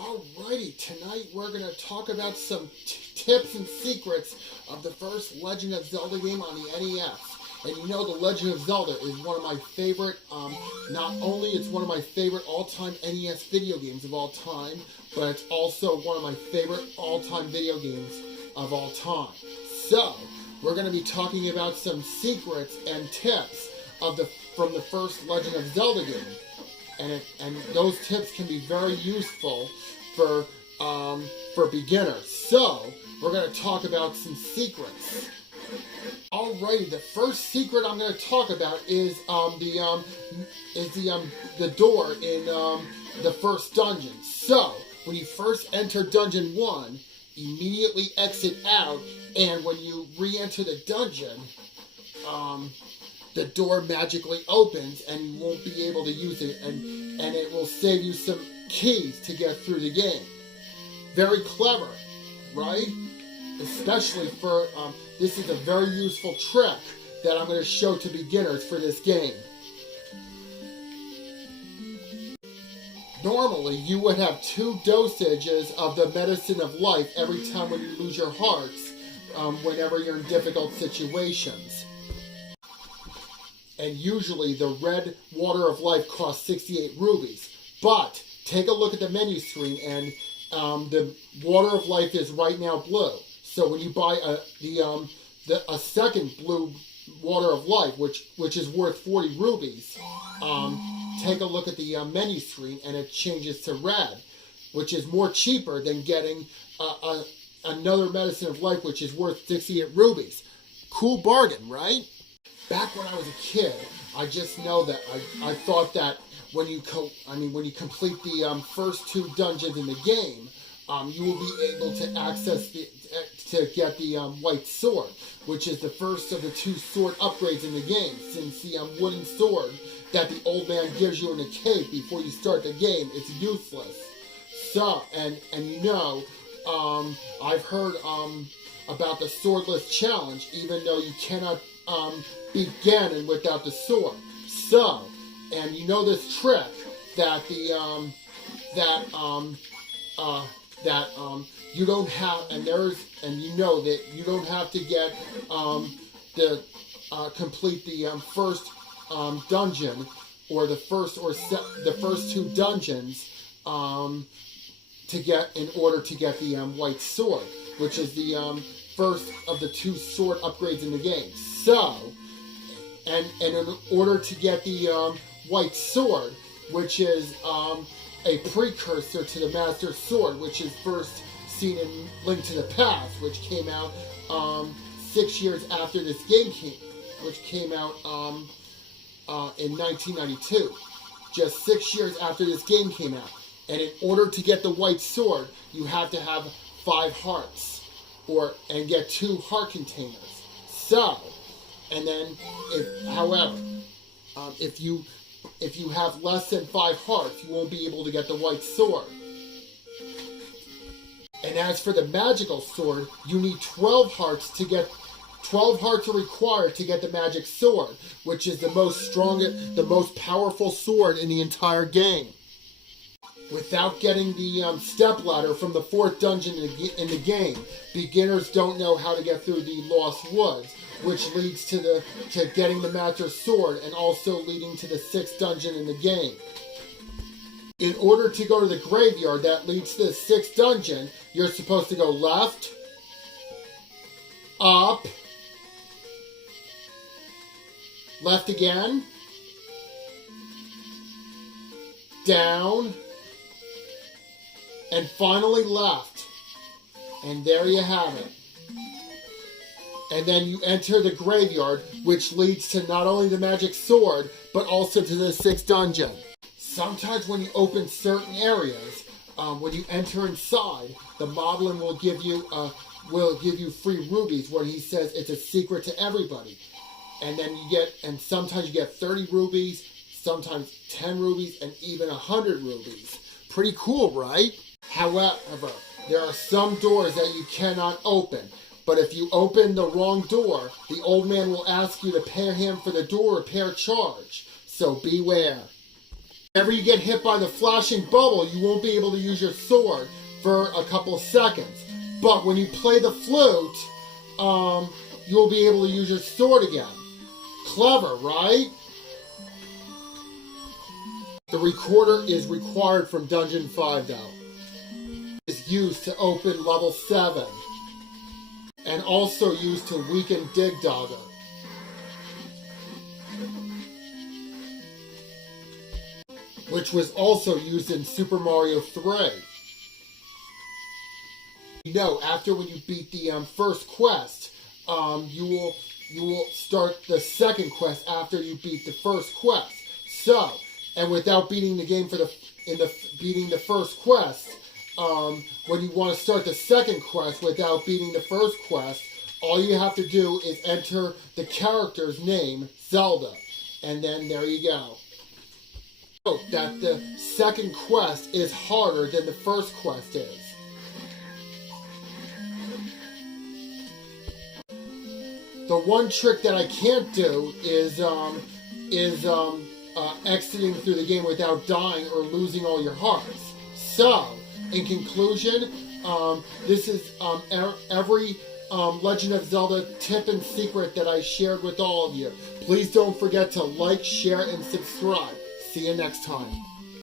Alrighty, tonight we're going to talk about some tips and secrets of the first Legend of Zelda game on the NES. And you know, The Legend of Zelda is one of my favorite, not only it's one of my favorite all-time NES video games of all time, but it's also one of my favorite all-time video games of all time. So, we're going to be talking about some secrets and tips from the first Legend of Zelda game. And those tips can be very useful for beginners. So, we're going to talk about some secrets. Alrighty, the first secret I'm going to talk about is the door in the first dungeon. So, when you first enter Dungeon 1, immediately exit out, and when you re-enter the dungeon, the door magically opens and you won't be able to use it, and it will save you some keys to get through the game. Very clever, right? Especially for, this is a very useful trick that I'm going to show to beginners for this game. Normally, you would have 2 dosages of the medicine of life every time when you lose your hearts, whenever you're in difficult situations. And usually the red water of life costs 68 rubies. But take a look at the menu screen, and the water of life is right now blue. So when you buy a second blue water of life, which is worth 40 rubies, take a look at the menu screen, and it changes to red, which is more cheaper than getting another medicine of life, which is worth 68 rubies. Cool bargain, right? Back when I was a kid, I just know that I thought that when you complete the first 2 dungeons in the game, you will be able to to get the white sword, which is the first of the 2 sword upgrades in the game, since the wooden sword that the old man gives you in a cave before you start the game is useless. So, and you know, I've heard about the swordless challenge, even though you cannot begin without the sword. So, and you know this trick that you don't have, and you know that you don't have to get complete the first dungeon, or the first 2 dungeons in order to get the white sword, which is the first of the 2 sword upgrades in the game. So, and in order to get the white sword, which is a precursor to the Master Sword, which is first seen in Link to the Past, which came out 6 years after this game which came out in 1992. Just 6 years after this game came out. And in order to get the white sword, you have to have 5 hearts, and get 2 heart containers. So, and then, if you have less than 5 hearts, you won't be able to get the white sword. And as for the magical sword, you need 12 hearts to get. 12 hearts are required to get the magic sword, which is the most powerful sword in the entire game. Without getting the stepladder from the 4th dungeon in the game, beginners don't know how to get through the Lost Woods, which leads to getting the Master Sword, and also leading to the 6th dungeon in the game. In order to go to the graveyard that leads to the 6th dungeon, you're supposed to go left, up, left again, down, and finally left. And there you have it. And then you enter the graveyard, which leads to not only the magic sword, but also to the 6th dungeon. Sometimes when you open certain areas, when you enter inside, the Moblin will give you free rubies, where he says it's a secret to everybody. And then sometimes you get 30 rubies, sometimes 10 rubies, and even 100 rubies. Pretty cool, right? However, there are some doors that you cannot open. But if you open the wrong door, the old man will ask you to pay him for the door repair charge. So beware. Whenever you get hit by the flashing bubble, you won't be able to use your sword for a couple of seconds. But when you play the flute, you'll be able to use your sword again. Clever, right? The recorder is required from Dungeon 5 though. It's used to open level 7. And also used to weaken Dig Dogger. Which was also used in Super Mario 3. You know, after when you beat the first quest, you will start the second quest after you beat the first quest. So, and without beating the game beating the first quest, when you want to start the second quest without beating the first quest, all you have to do is enter the character's name, Zelda, and then there you go. Note that the second quest is harder than the first quest is. The one trick that I can't do is exiting through the game without dying or losing all your hearts. So, in conclusion, this is every Legend of Zelda tip and secret that I shared with all of you. Please don't forget to like, share, and subscribe. See you next time.